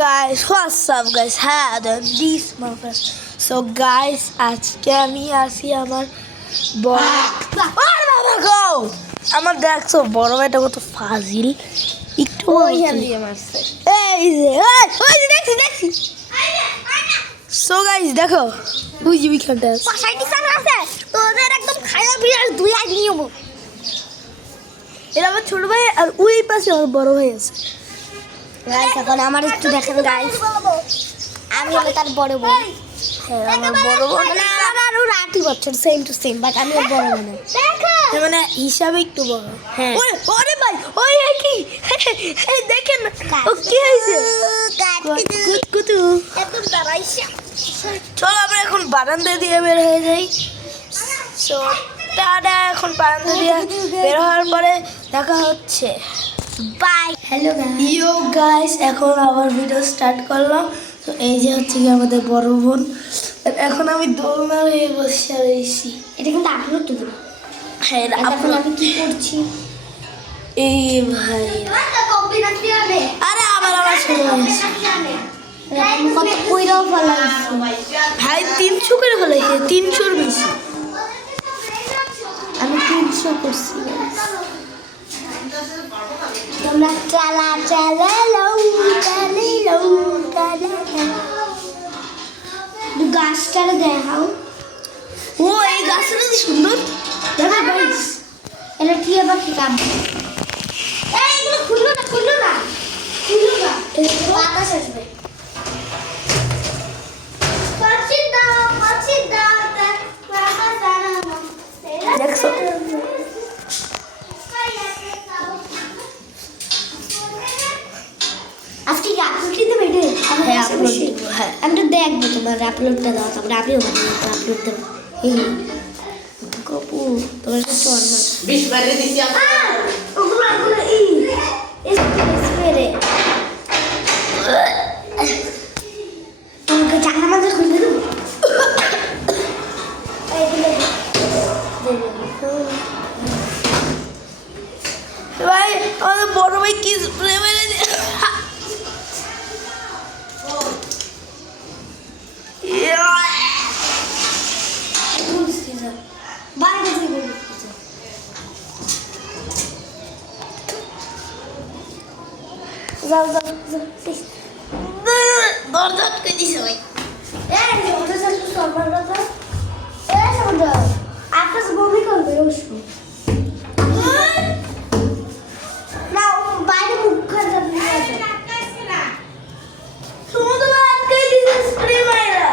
guys, what's up guys? Hi, this my friend. So guys, আজকে আমি আসি আমার বড় গো আমার দেখছো বড় ভাইটা কত ফাজিল একটু ওইখান দিয়ে মারছে এই যে ওই দেখছি সো গাইস দেখো ওই যে ওইখানটা পাশায় টিচার আছে তোদের একদম খায়া বিড়াল দুই আই নিয়ম এরা আমার ছোট ভাই আর ওই পাশে আমার বড় ভাই আছে গাইস এখন আমার একটু দেখেন গাইস আমি হলো তার বড় বোন হ্যাঁ আমার বড় বোন মানে আমার আর 8 বছর সেম টু সেম বাট আমি ওর বড় বোন দেখো মানে হিসাবে একটু বড় হ্যাঁ ওরে ওরে ভাই ওই কি এই দেখেন ও কি হইছে কুতু একদম দাঁড়াইছে চলো আমরা এখন বারান্দা দিয়ে বের হয়ে যাই সো টাটা এখন বারান্দা দিয়ে বের হওয়ার পরে দেখা হচ্ছে বাই হ্যালো ইয়ো গাইস এখন আবার ভিডিও স্টার্ট করলাম তো এই যে হচ্ছে কি আমাদের বড় বোন এখন আমি দোলনা হয়ে বসে রয়েছি এটা কিন্তু আপলোড দেব হ্যাঁ এখন আমি কি করছি এই ভাই আরে আবার ছোট হয়েছে কত কইরাও ফলাইছি ভাই 300 করে ফেলাইছে 300 বেশি আমি 300 করছি তোমরা চালা গাছটারে দেখাও ও এই গাছটা সুন্দর দেখো গাইস এটা কি আবার কি কাম এই এগুলো খুললো না বাতাস আসবে দেখছো আজকে কি আপলোড দিতে বেটে হ্যাঁ আপলোড হ্যাঁ আমি তো দেখবো তোমার আপলোডটা দাও তারপরে আমিও আপলোড দেবো কপু তোমার কাছে অর্মাল 20 বারে দিছি ওগুলো স্প্রে তোমাকে চাকরা মাঝে খুলতে দেবো ভাই আমাদের বড় ভাই কি স্প্রে মেরে বাইরে থেকে যাও দরজা আটকে দিছে ভাই এই ওটা সাথে সরবার কথা এই সমুদ্র আকাশ বমি করবে রসু না বাইরে মুখ খারাপ সমুদ্র আটকে দিছে স্প্রে মাইরা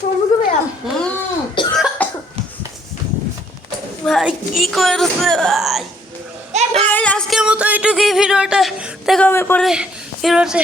সমুদ্র ভাই ভাই কি করছে ভাই আজকের মতো এইটুকুই ভিডিওটা দেখা হবে পরে ভিডিওতে